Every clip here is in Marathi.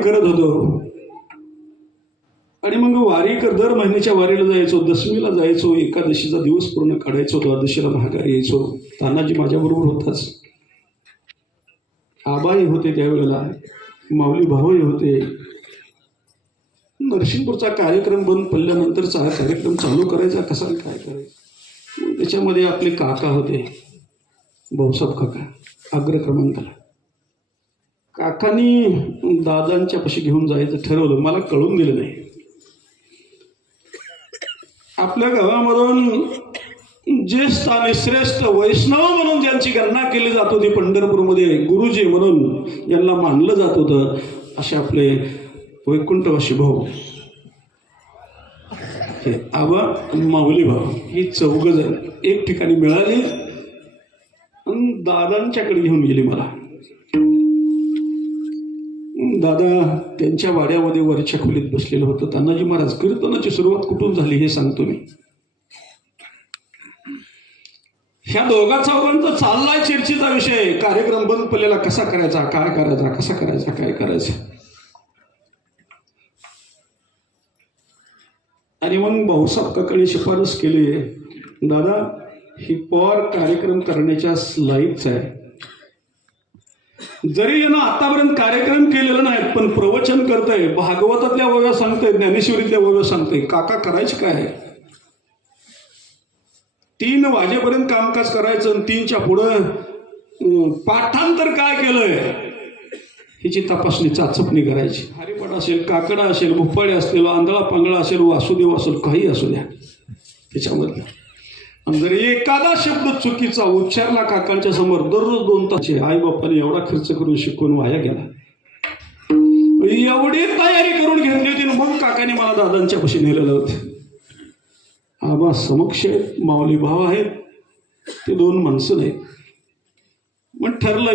करत होतो आणि मग वारी दर महिन्याच्या वारीला जायचो, दशमीला जायचो, एकादशीचा दिवस पूर्ण काढायचो, द्वादशीला महागारी यायचो. तानाजी माझ्याबरोबर होताच. आबाई होते त्यावेळेला, माऊली भाऊही होते. नरसिंहपूरचा कार्यक्रम बंद पडल्यानंतरचा कार्यक्रम चालू करायचा कसा काय करायचं, त्याच्यामध्ये आपले काका होते, भाऊसाहेब काका अग्र क्रमांकाला. काकांनी दादांच्या पाशी घेऊन जायचं ठरवलं, मला कळून दिलं नाही. आपल्या गावामधून ज्येष्ठ आणि श्रेष्ठ वैष्णव म्हणून ज्यांची गणना केली जात होती पंढरपूरमध्ये, गुरुजी म्हणून ज्यांना मानलं जात होतं, असे आपले वैकुंठवासी भाऊ, हे आबा माऊली भाऊ, ही 4 जण एक ठिकाणी मिळाली आणि दादांच्याकडे घेऊन गेली मला. दादा त्यांच्या वाड्यामध्ये वरच्या खोलीत बसलेलं होतं. तानाजी महाराज, कीर्तनाची सुरुवात कुठून झाली हे सांगतो मी. ह्या दोघा चौघांचा चाललाय चर्चेचा विषय, कार्यक्रम बंद पडलेला, कसा करायचा, काय करायचा, कसा करायचा, काय करायचं. आणि मग भाऊसाहेब काकांनी शिफारस केली, दादा ही पॉर कार्यक्रम करण्याच्या लायकच आहे. जरी यानं आतापर्यंत कार्यक्रम केलेला नाही, पण प्रवचन करतंय, भागवतातल्या ओव्या सांगतंय, ज्ञानेश्वरीतल्या ओव्या सांगतंय. काका करायचं काय, 3 वाजेपर्यंत कामकाज करायचं आणि 3च्या पुढं पाठांतर काय केलंय हिची तपासणी चाचपणी करायची. हरिपाठ असेल, काकडा असेल, भोपाळे असतील, आंधळा पांगळा असेल, वासुदेव असेल, काही असू द्या त्याच्यामधलं. आणि जर एखादा शब्द चुकीचा उच्चारला काकांच्या समोर, दररोज 2 तास आई बापाने एवढा खर्च करून शिकवून वाया गेला. एवढी तयारी करून घेतली होती, मग काकाने मला दादांच्या पाशी नेलेलं होतं. आबा समक्ष माऊली भाव आहेत, ते 2 माणसं नाहीत. मग ठरलं,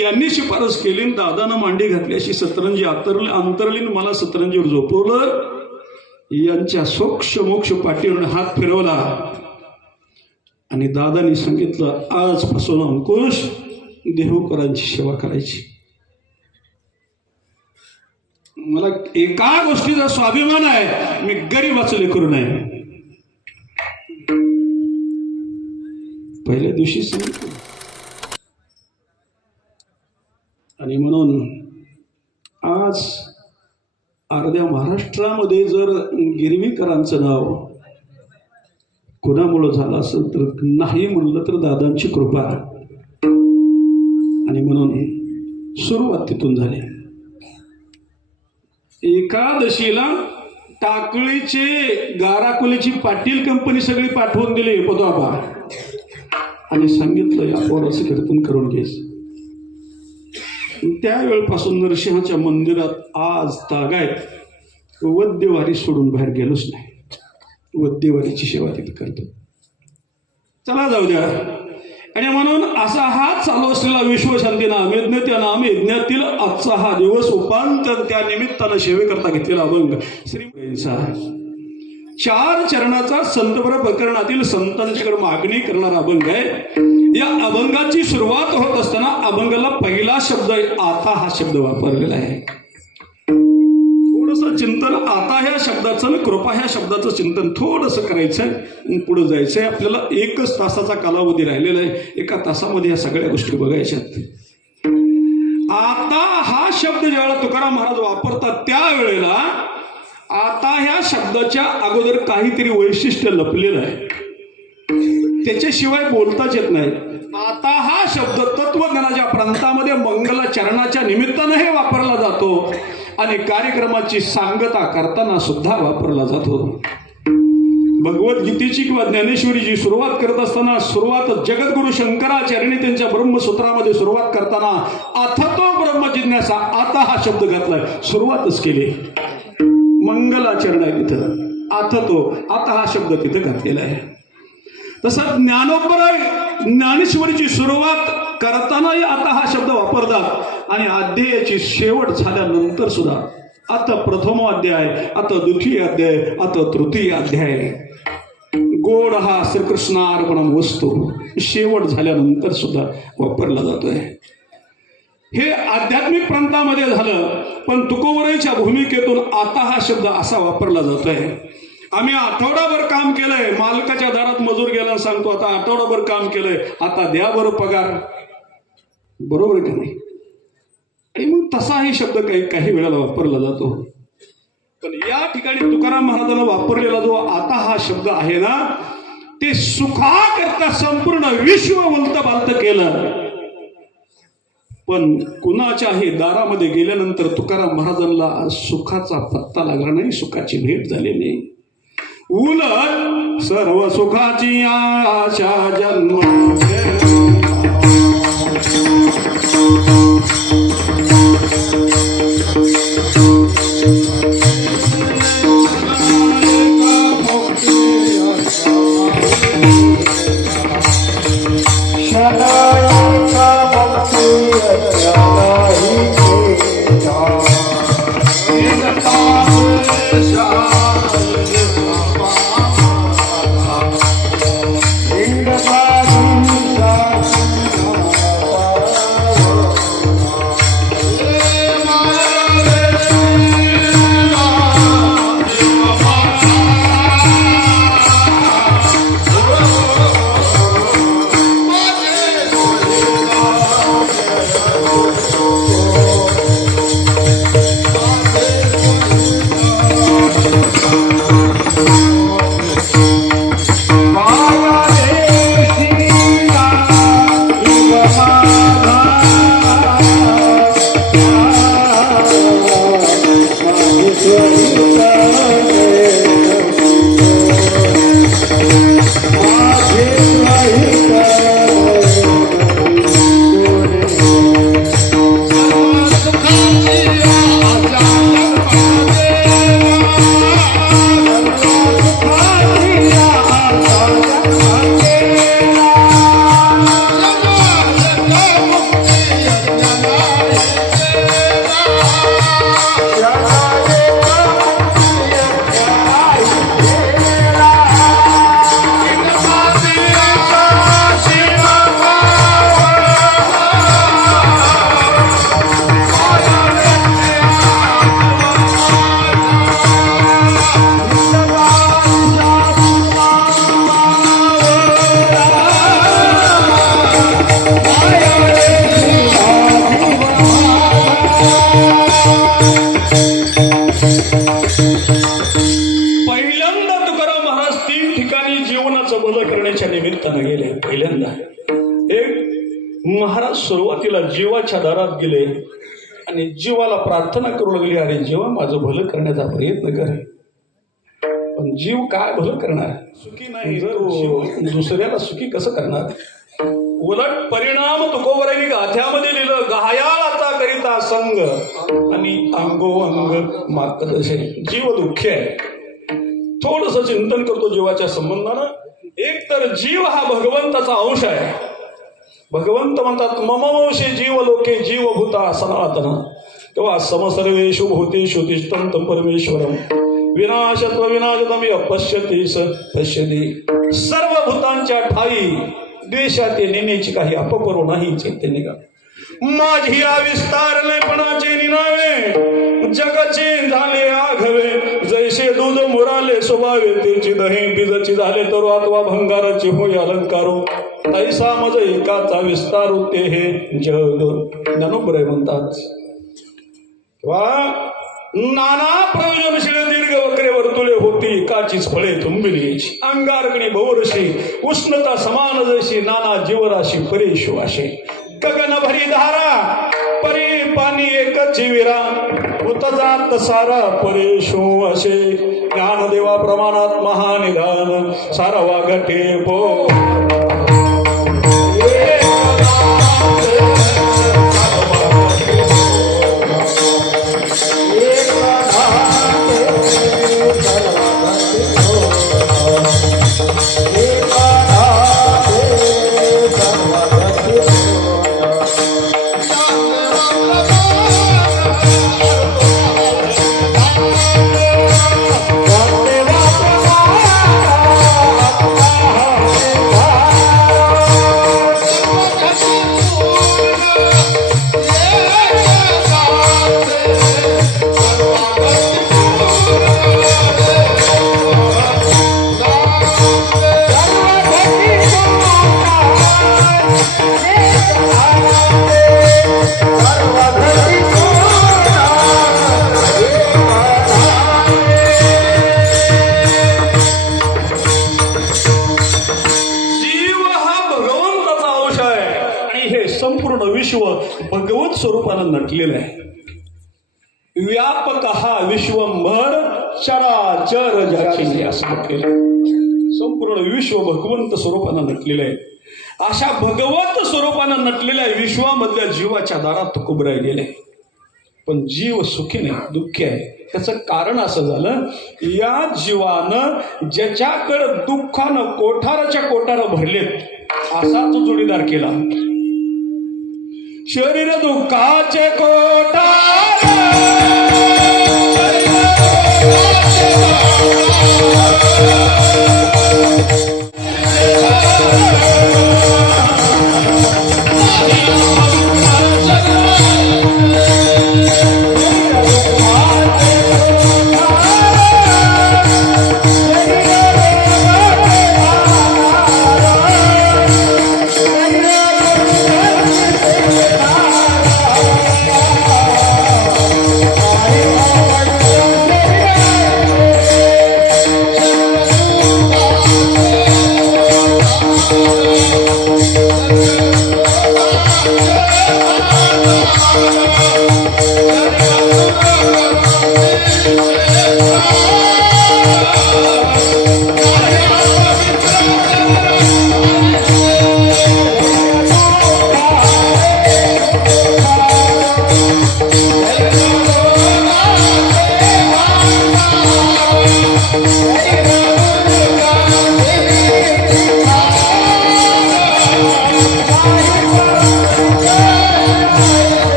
यांनी शिफारस केली, दादानं मांडी घातली, अशी सतरंजी अंतरलीन मला सतरंजीवर झोपवलं. यांच्या सोक्ष मोक्ष पाठीवर हात फिरवला आणि दादांनी सांगितलं, आजपासून अंकुश देहूकरांची सेवा करायची. मला एका गोष्टीचा स्वाभिमान आहे, मी गरीबाचं लेकरू नाही. पहिल्या दिवशी सांगितलं. आणि म्हणून आज अर्ध्या महाराष्ट्रामध्ये जर गिरवीकरांचं नाव कोणामुळं झालं असेल तर नाही म्हणलं तर दादांची कृपा. आणि म्हणून सुरुवात तिथून झाली. एकादशीला टाकळीचे गाराकुलीची पाटील कंपनी सगळी पाठवून दिली पदोबा आणि सांगितलं, या पोराचं कीर्तन करून घ्यायचं. त्यावेळपासून नरसिंहाच्या मंदिरात आज तागायत वद्यवारी सोडून बाहेर गेलोच नाही. वद्यवारीची सेवा तिथे करतो. चला जाऊ द्या. आणि म्हणून असा हा चालू असलेला विश्वशांती नाम यज्ञ, त्या नाम यज्ञातील आजचा हा दिवस उपांत्य त्या निमित्तानं सेवेकरता घेतलेला अभंग श्री 4 चरणाचा संतपर प्रकरणातील संतांच्याकडे मागणी करणारा अभंग आहे. या अभंगाची सुरुवात होत असताना अभंगाला पहिला शब्द आता हा शब्द वापरलेला आहे. थोडंसं चिंतन आता ह्या शब्दाचं आणि कृपा ह्या शब्दाचं चिंतन थोडंसं करायचंय, पुढे जायचंय. आपल्याला 1 तासाचा कालावधी राहिलेला आहे. 1 तासामध्ये या सगळ्या गोष्टी बघायच्यात. आता हा शब्द ज्यावेळेला तुकाराम महाराज वापरतात त्यावेळेला आता ह्या शब्दाच्या अगोदर काहीतरी वैशिष्ट्य लपलेलं आहे, त्याच्याशिवाय बोलताच येत नाही. आता हा शब्द तत्वज्ञानाच्या प्रांतामध्ये मंगलाचरणाच्या निमित्तानं हे वापरला जातो आणि कार्यक्रमाची सांगता करताना सुद्धा वापरला जातो. भगवद्गीतेची किंवा ज्ञानेश्वरीची सुरुवात करत असताना सुरुवात जगद्गुरु शंकराचार्यांनी त्यांच्या ब्रह्मसूत्रामध्ये सुरुवात करताना अथतो ब्रह्म जिज्ञासा आता हा शब्द घातलाय, सुरुवातच केली. मंगलाचरण आहे तिथं, अथतो आता हा शब्द तिथे घातलेला आहे. तसं ज्ञानेश्वरीची सुरुवात करतानाही आता हा शब्द वापरतात आणि अध्यायाची शेवट झाल्यानंतर सुद्धा अथ प्रथमो अध्याय, अथ द्वितीय अध्याय, अथ तृतीय अध्याय, गोड हा श्रीकृष्णार्पणम वस्तू शेवट झाल्यानंतर सुद्धा वापरला जातोय. हे आध्यात्मिक प्रांतामध्ये झालं, पण तुकोबराईच्या भूमिकेतून आता हा शब्द असा वापरला जातोय. आम्ही आठवडाभर काम केलंय, मालकाच्या दारात मजूर गेला सांगतो आता आठवडाभर काम केलंय, आता द्या बरं पगार. बरोबर का नाही? आणि मग तसाही शब्द काही वेळेला वापरला जातो. पण या ठिकाणी तुकाराम महाराजांना वापरलेला जो आता हा शब्द आहे ना, ते सुखाकरता संपूर्ण विश्व उलत पालत केलं. पण कुणाच्याही दारामध्ये गेल्यानंतर तुकाराम महाराजांना सुखाचा पत्ता लागला नाही, सुखाची भेट झाली नाही. उलट सर्व सुखाची आशा जन्म महाराज सुरुवातीला जीवाच्या दारात गेले आणि जीवाला प्रार्थना करू लागली, अरे जीवा माझं भलं करण्याचा प्रयत्न कर. पण जीव काय भलं करणार? सुखी नाही, दुसऱ्याला सुखी कसं करणार? उलट परिणाम तुकोबराईने गाथ्यामध्ये लिहिलं, गायाळाचा करिता संग आणि अंगोअंग मातदशे. जीव दुःखी आहे. थोडस चिंतन करतो जीवाच्या संबंधानं. एक तर जीव हा भगवंताचा अंश आहे. भगवंत म्हणतात ममवंशे जीव लोके जीवभूता सनातन. तेव्हा समसर्वेषु भूतेषु तिष्ठं परमेश्वरम विनाशत्व विनाशतम अपश्यती स पश्यती. सर्व भूतांच्या ठाई द्वेषात नेण्याची काही अपकरू नाही चैतन्य का. माझी विस्तारलेपणाचे निनावे जगाचे झाले आघवे. जैसे दूध मुराले स्वभावे त्याची दही बीजची झाले तर अथवा भंगाराची होय अलंकारो. तैसा मज एकाचा विस्तार होते हे जग. ज्ञानोबराय म्हणतात वा नाना प्रयोजनशील दीर्घ वक्रे वर्तुळे होती एकाचीच फळे तुंबिली. अंगारगणी बहुरशी उष्णता समान जशी नाना जीवराशी परेशु असे. गगन भरी धारा परी पाणी एकच विरा उत जात सारा परेशु असे. ज्ञानदेवा प्रमाणात महानिधान सारवा घटे पो. Yeah. संपूर्ण विश्व भगवत स्वरूपानं नटलेलं आहे. व्यापक हा विश्वंभर चराचर ज्याची असं म्हटलेलं. संपूर्ण विश्व भगवंत स्वरूपानं नटलेलं आहे. अशा भगवंत स्वरूपानं नटलेल्या विश्वामधल्या जीवाच्या दारात तुकोबराय गेले. पण जीव सुखी नाही, दुःखी आहे. त्याचं कारण असं झालं, या जीवानं ज्याच्याकडे दुःखानं कोठाराच्या कोठार भरलेत असा तो जोडीदार केला. शरीर दुःखाचे कोठार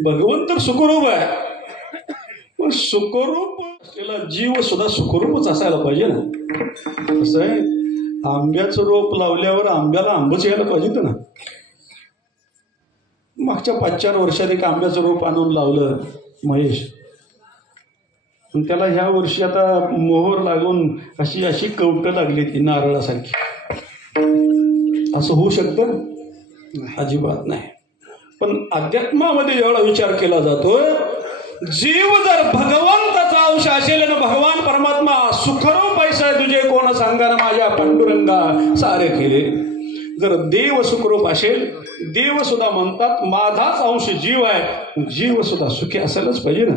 भगवंत सुखरूप आहे. पण सुखरूप असलेला जीव सुद्धा सुखरूपच असायला पाहिजे ना. कसं आहे, आंब्याचं रोप लावल्यावर आंब्याला आंबच यायला पाहिजे ना. मागच्या 5-4 वर्षात एक आंब्याचं रोप आणून लावलं महेश, पण त्याला ह्या वर्षी आता मोहर लागून अशी अशी कवटं लागली ती नारळासारखी. असं होऊ शकतं? अजिबात नाही. पण अध्यात्मामध्ये एवढा विचार केला जातोय, जीव जर भगवंताचा अंश असेल ना, भगवान परमात्मा सुखरूप पैसा तुझे कोण सांगा ना माझ्या पांडुरंगा सारे केले. जर देव सुखरूप असेल, देव सुद्धा म्हणतात माझाच अंश जीव आहे, जीव सुद्धा सुखी असायलाच पाहिजे ना.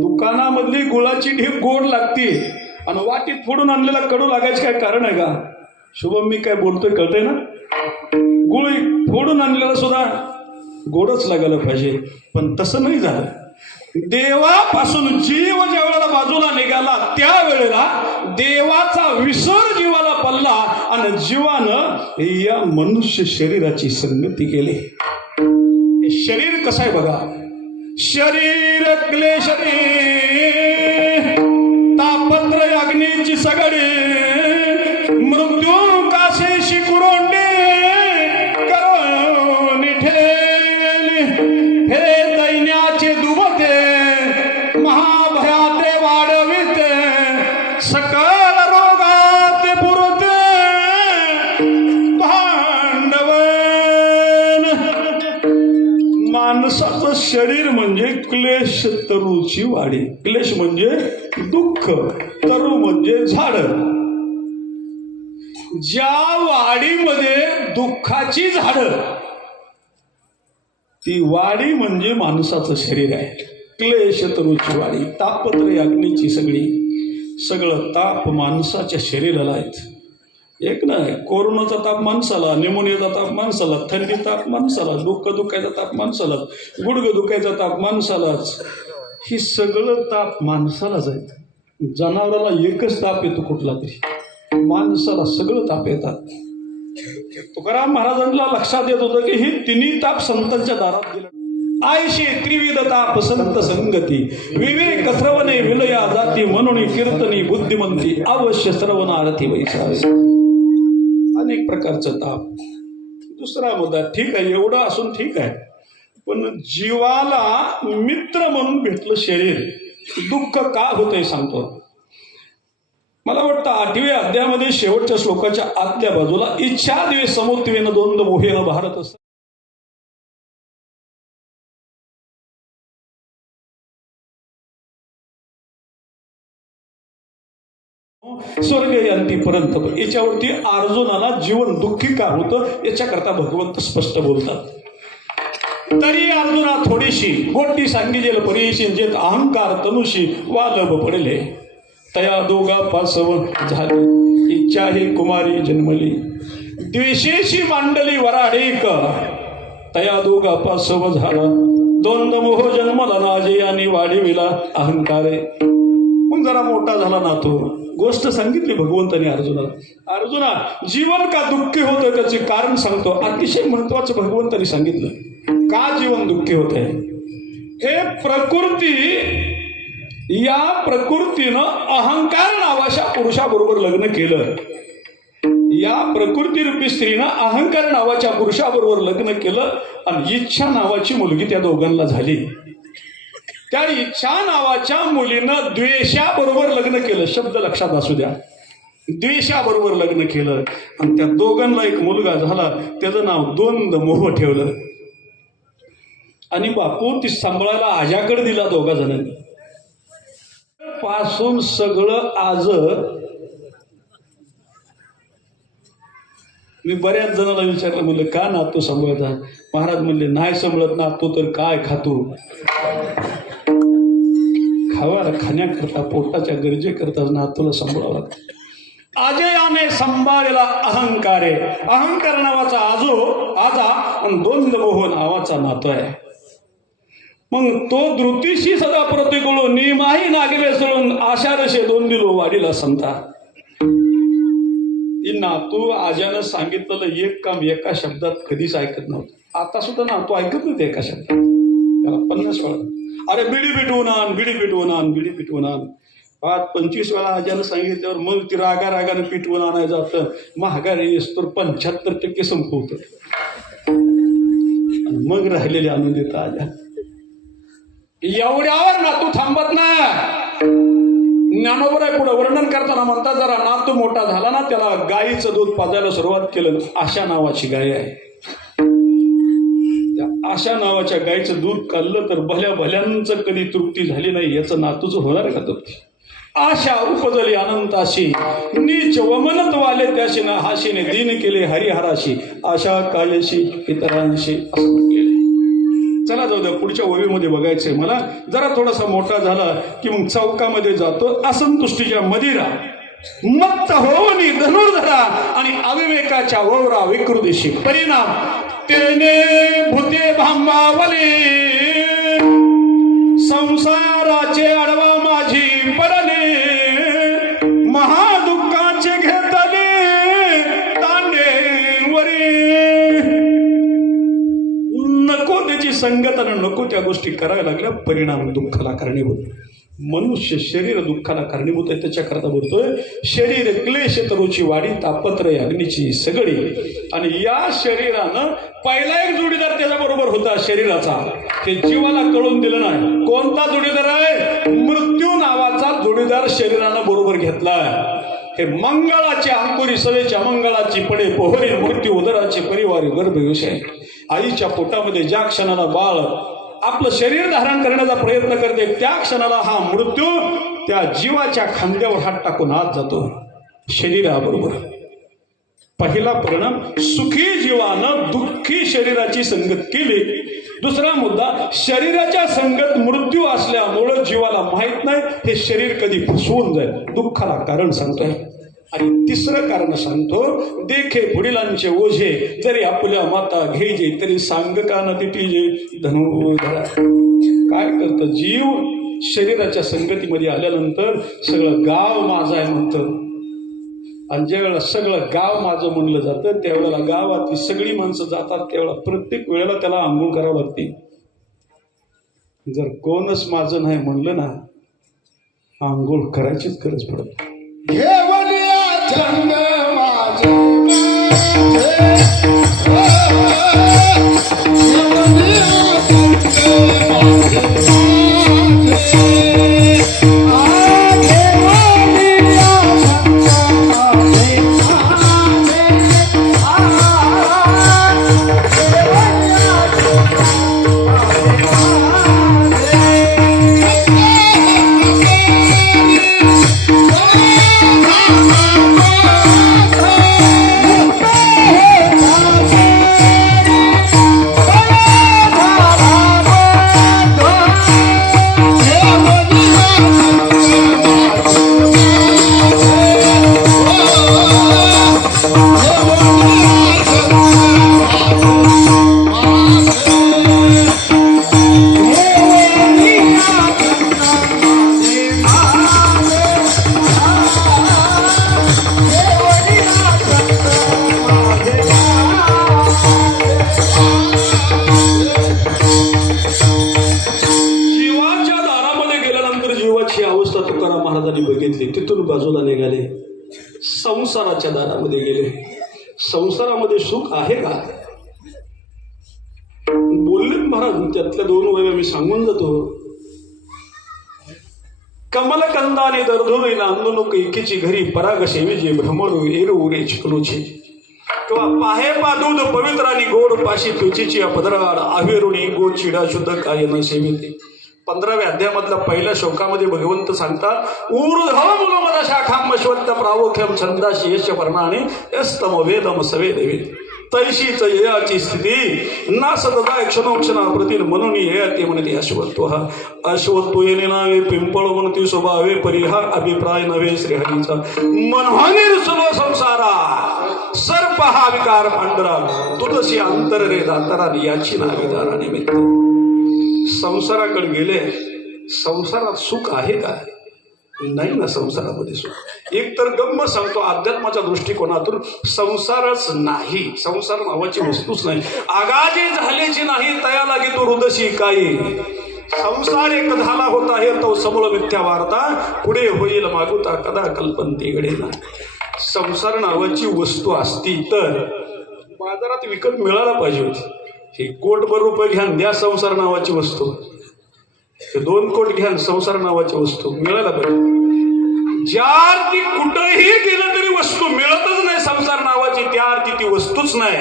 दुकानामधली गुळाची ढीप गोड लागते आणि वाटीत फोडून आणलेला कडू लागायचं काय कारण आहे का? शुभम, मी काय बोलतोय कळतंय ना? गुळ फोडून आणलेला सुद्धा गोडच लागायला पाहिजे. पण तसं नाही झालं. देवापासून जीव ज्या वेळेला बाजूला निघाला त्यावेळेला देवाचा विसर जीवाला पडला आणि जीवानं या मनुष्य शरीराची संगती केली. शरीर कसं आहे बघा. शरीर क्लेश तापत्र अग्नीची सगडी मृत्यू कासे शिकुरोंडे करो निठेली हे दैन्याचे दुबते महाभयाते वाढविते सकल रोगाते पुरते भांडवन. माणसाचं शरीर म्हणजे क्लेश तरूची वाडी. क्लेश म्हणजे दुःख, तरू म्हणजे झाड. ज्या वाडीमध्ये दुःखाची झाडं, ती वाडी म्हणजे माणसाचं शरीर आहे. क्लेश तरूची वाडी, तापत्रय अग्नीची सगळं ताप माणसाच्या शरीराला आहेत. एक नाही, कोरोनाचा ताप माणसाला, निमोनियाचा ताप माणसाला, थंडी ताप माणसाला, डोकं दुखायचा ताप माणसाला, गुडघं दुखायचा ताप माणसालाच. ही सगळं ताप माणसालाच आहेत. जनावराला एकच ताप येतो कुठला तरी, माणसाला सगळं ताप येतात. तुकाराम महाराजांना लक्षात येत होतं की ही तिन्ही ताप संतांच्या दारात गेले. आयशे त्रिविध ताप संत संगती विवेक श्रवणे विलया जाती म्हणून कीर्तनी बुद्धिमंती अवश्य श्रवणार्थी वैसावे. अनेक प्रकारचं ताप. दुसरा मुद्दा, ठीक आहे एवढं असून ठीक आहे, पण जीवाला मित्र म्हणून भेटलं शरीर, दुःख का होतंय सांगतो. मला वाटतं 8व्या अध्यायामध्ये शेवटच्या श्लोकाच्या आतल्या बाजूला इच्छा द्वे समुत्वेन द्वंद्व मोहेन भारत असतं. स्वर्गयंतीपर्यंत. याच्यावरती अर्जुनाला जीवन दुःखी का होतं याच्याकरता भगवंत स्पष्ट बोलतात. तरी अर्जुना थोडीशी गोष्टी सांगितलेलं परीशी जेत अहंकार तनुशी वालभ पडले. तया दोघा पासव झाले इच्छा हे कुमारी जन्मली. द्वेषेशी मांडली वराडेक तया दोघा पासव झाला. द्वंद मोह जन्मला नाजे आणि वाढविला अहंकारे. मग जरा मोठा झाला ना तो. गोष्ट सांगितली भगवंताने अर्जुनाला. अर्जुना जीवन का दुःखी होतं त्याचे कारण सांगतो. अतिशय महत्वाचं भगवंताने सांगितलं. का जीवन दुःखी होत आहे? हे प्रकृती, या प्रकृतीनं अहंकार नावाच्या पुरुषाबरोबर लग्न केलं. या प्रकृती रूपी स्त्रीनं अहंकार नावाच्या पुरुषाबरोबर लग्न केलं आणि इच्छा नावाची मुलगी त्या दोघांना झाली. त्या इच्छा नावाच्या मुलीनं द्वेषाबरोबर लग्न केलं. शब्द लक्षात असू द्या. द्वेषाबरोबर लग्न केलं आणि त्या दोघांना एक मुलगा झाला. त्याचं नाव द्वंद मोह ठेवलं आणि बापू ती सांभाळायला आजाकडे दिला दोघा जणांनी. पासून सगळं आज मी बऱ्याच जणांना विचारलं, म्हणलं का नातू सांभाळता? महाराज म्हणले नाही सांभाळत नातू तर काय खातो? खावा खाण्याकरता पोटाच्या गरजेकरता नातूला सांभाळावं लागतं. अजयाने सांभाळलेला अहंकार आहे. अहंकार नावाचा आजा आणि द्वंद मोह नावाचा नातो आहे. मग तो धृतीशी सदा प्रतिकूळ नियमाही नागवे सळून आषाढशे दोन दिलो वाढीला संता. ही नातू आजानं सांगितलेलं एक काम एका शब्दात कधीच ऐकत नव्हतं. आता सुद्धा नातू ऐकत नव्हते एका शब्दात. त्याला 50 वेळा अरे बिडी पिटवून आण, बिडी पिटवून आण, बिडी पिटवून आण. 25 वेळा आजानं सांगितल्यावर मग ती रागाने पिटवून आणायचं जातं. महागारी येतो 75% संपवतं मग राहिलेले आणून देतं आजा. एवढ्यावर नातू थांबत नाही. ज्ञानोबर आहे पुढे वर्णन करताना म्हणतात जरा नातू मोठा झाला ना त्याला गाईचं दूध पाजायला सुरुवात केलं. आशा नावाची गाय आहे. त्या आशा नावाच्या गायचं दूध काढलं तर भल्यांचं कधी तृप्ती झाली नाही. याचं नातूचं होणार का तृप्ती? आशा उपजली अनंताशी नीच वमनत वाले त्याशी ना हाशीने दिन केले हरिहराशी आशा कायशी इतरांशी असं म्हटलेलं. चला जाऊ द्या, पुढच्या ओळीमध्ये बघायचंय मला. जरा थोडासा मोठा झाला की मग चौकामध्ये जातो. असंतुष्टीच्या मदिरा मत्त होवनी धनुर्धरा आणि अविवेकाच्या ववरा विकृतीशी परिणाम तेने भूते भांबावले संसाराचे अडवा माझी पडले महादुःखाचे घेतले तांडेवरी. नको त्याची संगत आणि नको त्या गोष्टी करायला लागल्या परिणाम दुःखाला कारणीभूत. मनुष्य शरीर दुःखाला कारणीभूत आहे. त्याच्याकरता बोलतोय शरीर क्लेश तरुची वाढी तापत्रय अग्नीची सगळी. आणि या शरीरानं पहिला एक जोडीदार त्याच्या बरोबर होता शरीराचा. ते जीवाला कळून दिलं नाही. कोणता जोडीदार आहे? मृत्यू नावाचा जोडीदार शरीरानं बरोबर घेतलाय. हे मंगळाचे अंकुरी सवेच्या मंगळाची पडे पोहरी मृत्यू उदराचे परिवारी गर्भविषय. आईच्या पोटामध्ये ज्या क्षणाला बाळ आपलं शरीर धारण करण्याचा प्रयत्न करते त्या क्षणाला हा मृत्यू त्या जीवाच्या खांद्यावर हात टाकून आत जातो शरीराबरोबर. पहिला परिणाम सुखी जीवानं दुःखी शरीराची संगत केली. दुसरा मुद्दा शरीराच्या संगत मृत्यू असल्यामुळं जीवाला माहित नाही हे शरीर कधी फसवून जाईल. दुःखाला कारण सांगतोय. आणि तिसरं कारण सांगतो देखे वडिलांचे ओझे जरी आपल्या माता घ्यायचे तरी सांग का न तिटीजे धनुर्धरा. काय करतं जीव शरीराच्या संगतीमध्ये आल्यानंतर सगळं गाव माझं आहे म्हणतं. आणि ज्यावेळेला सगळं गाव माझं म्हणलं जातं त्यावेळेला गावातली सगळी माणसं जातात त्यावेळेला प्रत्येक वेळेला त्याला आंघोळ करावं लागते. जर कोणच माझं नाही म्हणलं ना आंघोळ करायचीच गरज पडत. छंद माझे जीवाच्या दारामध्ये गेल्यानंतर जीवाची अवस्था तुकाराम महाराजांनी बघितली. तिथून बाजूला निघाले, संसाराच्या दारामध्ये गेले. संसारामध्ये सुख आहे का? बोलले महाराज, त्यातल्या 2 वया मी सांगून जातो. कमलकंदाने दर्धोरी नांदू कैकीची घरी पराग सेवेजे भ्रमरू एरू रे चिकलूची किंवा पाहे पादूद पवित्र आणि गोड पाशी तुचीची अपदराड आवेरुणी गोड चिडा शुद्ध काय न सेविते. 15व्या अध्यायामधल्या पहिल्या श्लोकामध्ये भगवंत सांगतात, ऊर्ध्व मूलमद शाखाम अश्वत्थ प्रावोख्यम छंदाशी यश पर्णाने यस्तम वेदम सवे देवी तैशीच ययाची स्थिती ना सतता क्षणोक्षणा प्रतील म्हणून ययाती म्हणते अश्वत्व. अश्वत्व येणे नावे पिंपळ म्हणती स्वभावे परिहार अभिप्राय नव्हे श्रीहरीचा मनहानीर सुलो संसारा सर्प हा विकार पांढरा तुझशी अंतर रे दातारा याची नावे दारा निमित्त. संसाराकडे गेले, संसारात सुख आहे का? नाही ना संसारामध्ये सुख. एक तर गम्म सांगतो, अध्यात्माच्या दृष्टिकोनातून संसारच नाही, संसार नावाची वस्तूच नाही. आगाजी झाल्याची नाही तया लागे तो हृदशी काही. संसार एक झाला होता हे तो सबळ मिथ्या वार्ता पुढे होईल मागुता कदा कल्पंती घडेना. संसार नावाची वस्तू असती तर बाजारात विकत मिळायला पाहिजे होती. हे कोटभर रुपये घ्यान द्या संसार नावाची वस्तू, 2 कोट घ्यान संसार नावाची वस्तू मिळायला पाहिजे. ज्या अर्थी कुठेही गेलं तरी वस्तू मिळतच नाही संसार नावाची, त्या अर्थी ती वस्तूच नाही.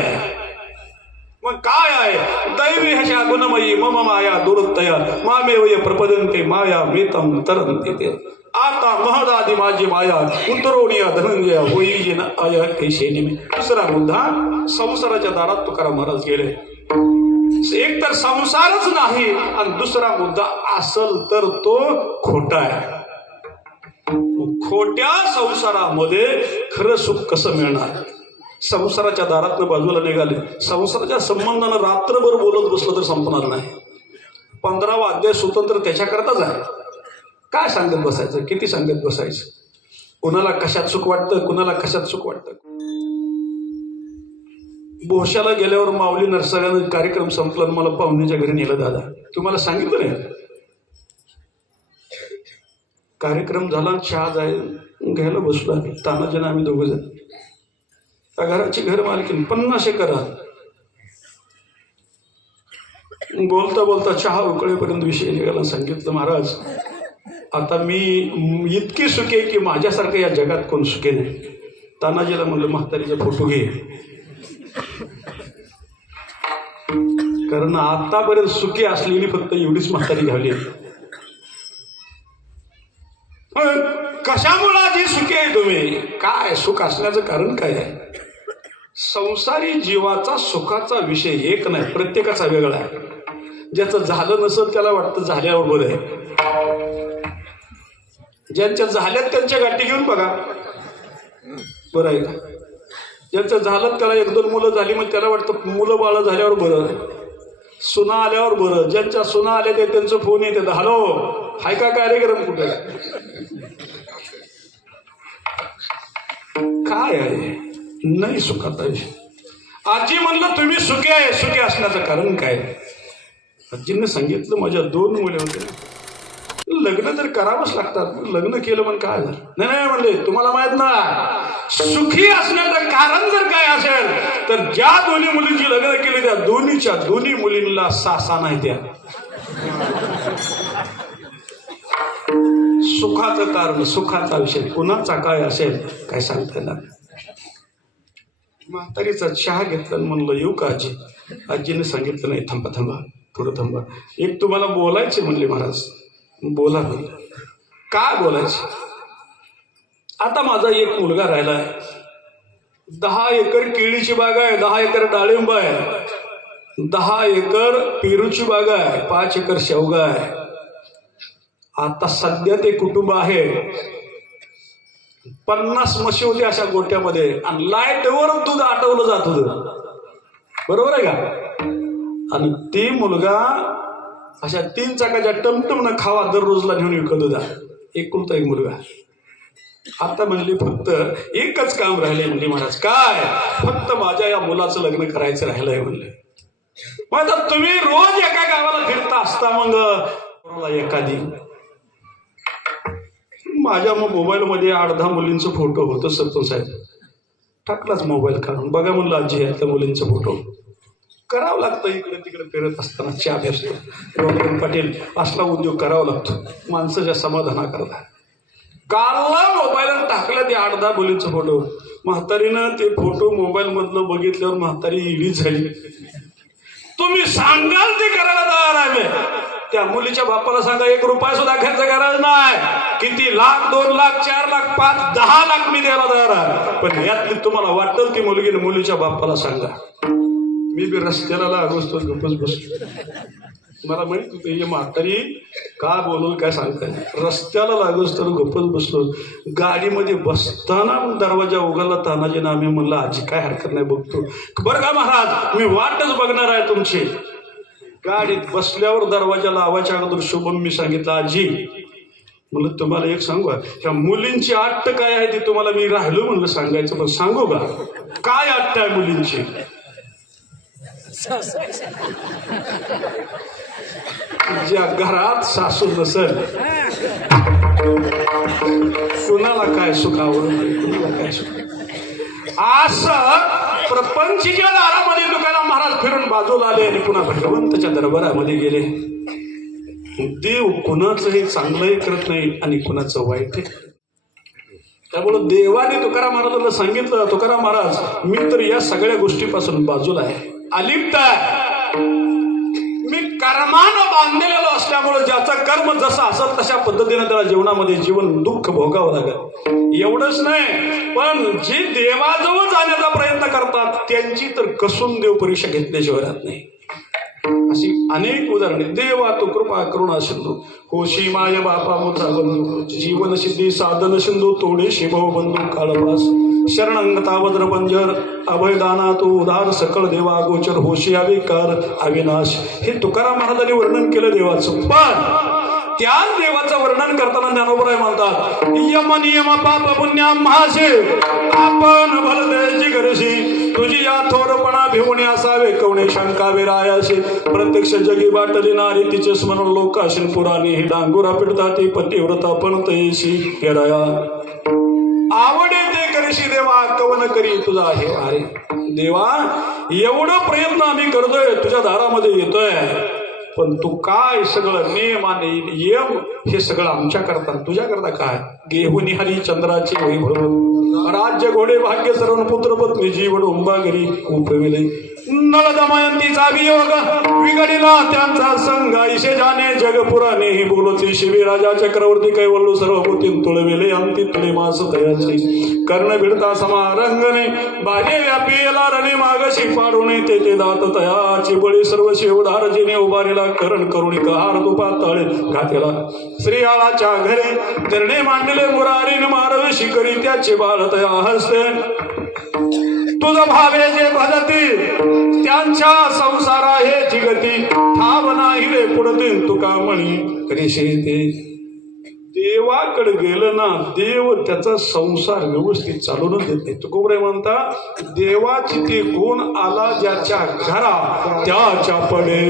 मग काय आहे? दैवी हशा गुणमयी मम माया दुरतया मामेवय प्रपदंते माया मेतम तरंते ते. आता महदादी माझी माया उतरवणीया धनंजया होई न आया कैशे निमे. 2रा मुद्दा, संसाराच्या दारात तुकाराम महाराज गेले. एक तर संसारच नाही आणि 2रा मुद्दा असल तर तो खोटा आहे. खोट्या संसारामध्ये खरं सुख कसं मिळणार? संसाराच्या दारातनं बाजूला निघाले. संसाराच्या संबंधानं रात्रभर बोलत बसलं तर संपणार नाही. 15वा अध्याय स्वतंत्र त्याच्याकरताच आहे. काय सांगत बसायचं, किती सांगत बसायचं? कुणाला कशात सुख वाटतं, कुणाला कशात सुख वाटतं. बोशाला गेल्यावर माऊली नरसऱ्यानं कार्यक्रम संपला, मला पाहुण्याच्या घरी नेलं. दादा तुम्हाला सांगितलं नाही, कार्यक्रम झाला, चहा घ्यायला बसलो आम्ही, तानाजीनं आम्ही 2 जण. त्या घराची घर मालकीन 50 एकर. बोलता बोलता चहा उकळेपर्यंत विषय निघाला. सांगितलं, महाराज आता मी इतकी सुखी आहे की माझ्यासारखं या जगात कोण सुखी नाही. तानाजीला म्हणलं, म्हातारीचा फोटो घे, कारण आतापर्यंत सुखी असलेली फक्त एवढीच म्हातारी घावली. कशामुळे आधी सुखी आहे तुम्ही? काय सुख असण्याचं कारण काय आहे? संसारी जीवाचा सुखाचा विषय एक नाही, प्रत्येकाचा वेगळा आहे. ज्याचं झालं नसेल त्याला वाटतं झाल्यावर बरं आहे. ज्यांच्या झाल्यात त्यांच्या गाठी घेऊन बघा, बरं आहे का? ज्यांचं झालं त्याला 1-2 मुलं झाली, मग त्याला वाटतं मुलं बाळ झाल्यावर बरं, सुना आल्यावर बरं. ज्यांच्या सुना आल्या ते त्यांचं फोन येते, हॅलो हाय का कार्यक्रम कुठे? काय आहे? नाही सुखात आहे. आजी म्हणलं तुम्ही सुखी आहे, सुखी असण्याचं कारण काय? आजीने सांगितलं, माझ्या 2 मुले होते, लग्न तर करावंच लागतात. लग्न केलं पण काय झालं? नाही म्हणले, तुम्हाला माहित ना, सुखी असण्याचं कारण जर काय असेल तर ज्या 2 मुलींची लग्न केली त्या दोन्ही मुलींना सासा नाही त्या. सुखाचं कारण, सुखाचा विषय कुणाचा काय असेल काय सांगता येणार. म्हातारीचा चहा घेतला, म्हणलं येऊ का आजी? आजीने सांगितलं, नाही थांबा थोडं थांबा, एक तुम्हाला बोलायचे म्हणले. महाराज बोला. म्हणलं काय बोलायचं? आता माझा एक मुलगा राहिलाय, 10 एकर केळीची बाग आहे, 10 एकर डाळिंब आहे, 10 एकर पेरूची बाग आहे, 5 एकर शेवगा आहे. आता सध्या ते कुटुंब आहे, 50 म्हशी होती अशा गोट्यामध्ये, आणि लाईटवर दूध आटवलं जात होतं, बरोबर आहे का? आणि ते मुलगा अशा 3 चाकाच्या टमटमनं खावा दररोजला नेऊन विकत होता. एकुलता 1 मुलगा. आता म्हणली फक्त एकच काम राहिले. म्हणले, महाराज काय? फक्त माझ्या या मुलाचं लग्न करायचं राहिलंय म्हणले. मग आता तुम्ही रोज एका गावाला फिरता असता, मग एखादी माझ्या मोबाईल मध्ये 8-10 मुलींचं फोटो होतं. सरपंच साहेब टाकलाच मोबाईल काढून, बघा म्हणलं आजी आहेत त्या मुलींचा फोटो. करावं लागतं इकडे तिकडे फिरत असताना. चहा असतो पाटील असला उद्योग करावा लागतो माणसाच्या समाधाना करता. कालला मोबाईल टाकलं ते 8-10 मुलींचा फोटो. म्हातारीनं ते फोटो मोबाईल मधलं बघितल्यावर म्हातारी इडी झाली. तुम्ही सांगाल ते करायला तयार आहे. त्या मुलीच्या बापाला सांगा 1 रुपया सुद्धा खर्च करायचा नाही. किती लाख, 2 लाख, 4 लाख, 5, 10 लाख मी द्यायला तयार आहे. पण यातली तुम्हाला वाटेल ती मुलगी मुलीच्या बापाला सांगा. मी बी रस्त्याला लागतो गप्पच बसलो. मला माहित होतं हे म्हातारी का बोलू काय सांगताय. रस्त्याला लागोस तर गप्पच बसलो. गाडीमध्ये बसताना दरवाजा उघडला तानाजीनं. आम्ही म्हणलं आजी काय हरकत नाही बघतो. बरं का महाराज मी वाटच बघणार आहे तुमची. गाडीत बसल्यावर दरवाजा लावायच्या अगोदर शुभम मी सांगितलं आजी म्हणलं तुम्हाला एक सांगू ह्या मुलींची अट्ट काय आहे ती तुम्हाला मी राहिलो म्हणलं सांगायचं. पण सांगू का काय अट्ट आहे मुलींची. ज्या घरात सासू नसेल कुणाला काय सुखावं कुणाला काय सुख. असं प्रपंचीच्या दारामध्ये तुकाराम महाराज फिरून बाजूला आले आणि पुन्हा भगवंताच्या दरबारामध्ये गेले. देव कुणाचंही चांगलंही करत नाही आणि कुणाचं वाईट. त्यामुळे देवाने तुकाराम महाराजांना सांगितलं तुकाराम महाराज मी तर या सगळ्या गोष्टीपासून बाजूला आहे, अलिप्त आहे. मी कर्मानं बांधलेलं असल्यामुळे ज्याचं कर्म जसं असेल तशा पद्धतीने त्याला जीवनामध्ये जीवन दुःख भोगावं लागेल. एवढंच नाही पण जे देवाजवळ जाण्याचा प्रयत्न करतात त्यांची तर कसून देव परीक्षा घेतल्याशिवाय राहत नाही. अशी अनेक उदाहरणे. देवा तो कृपा करुणा सिंधू होशी माय बापा मोठा बंधू जीवन सिद्धी साधन सिंधू तोडे शिभव बंधू काळवास शरणंगता वज्र पंजर अभयदाना तो उदार सकळ देवा गोचर होशी अविकार अविनाश. हे तुकाराम महाराजांनी वर्णन केलं देवाचं. पण त्याच देवाचं वर्णन करताना ज्ञानोबराय म्हणतात यम नियम पाप पुण्या महाशे आपण भलदेची करशी तुझी या थोरपणा भिवणी असावे कवणे शंका विरायाशी प्रत्यक्ष जगी बाटली नारी तिचे स्मरण लोकाशीन पुराणी ही डांगुरा पिडता ती पतिव्रता पण तैशी हेराया आवडे ते करशी देवा कवन करी तुझा हे अरे देवा एवढं प्रयत्न आम्ही करतोय तुझ्या दारामध्ये येतोय पण तू काय सगळं नेम आणि नियम हे सगळं आमच्या करता तुझ्या करता काय गेहुनी हरी चंद्राचे वैभव राज्य घोडे भाग्य सर्व पुत्र पत्नी जीवन उंबागिरी उपविले नल दमयंतीचा वियोग विघडिला त्यांचा संग ऐशे जाणे जग पुराणे ही बोलती शिवी राजा चक्रवर्ती कैवल्लू सर्व भूती तुळविले अंती तुळे मास तयाची कर्ण भिडता समारंगणे बाजे व्यापीला रणे मागशी पाडूने ते दात तयाची बळी सर्व शिवधार जिने उभारीला करण करुणी कहार तुपा तळे घातेला श्रीयाळाच्या घरे धरणे मांडले मुरारीन मारवे शिकरी त्याचे बाळ तया हसते तुझ भावे जे भजती त्यांच्या संसारा हे जिगती ठाव नाही रे पुढते तुका म्हणी करीशे ते देवाकडे गेलं ना देव त्याचा संसार व्यवस्थित चालूनच देत नाही. तुकोबरे म्हणता देवाची ते गुण आला ज्याच्या घरा त्याच्या पडे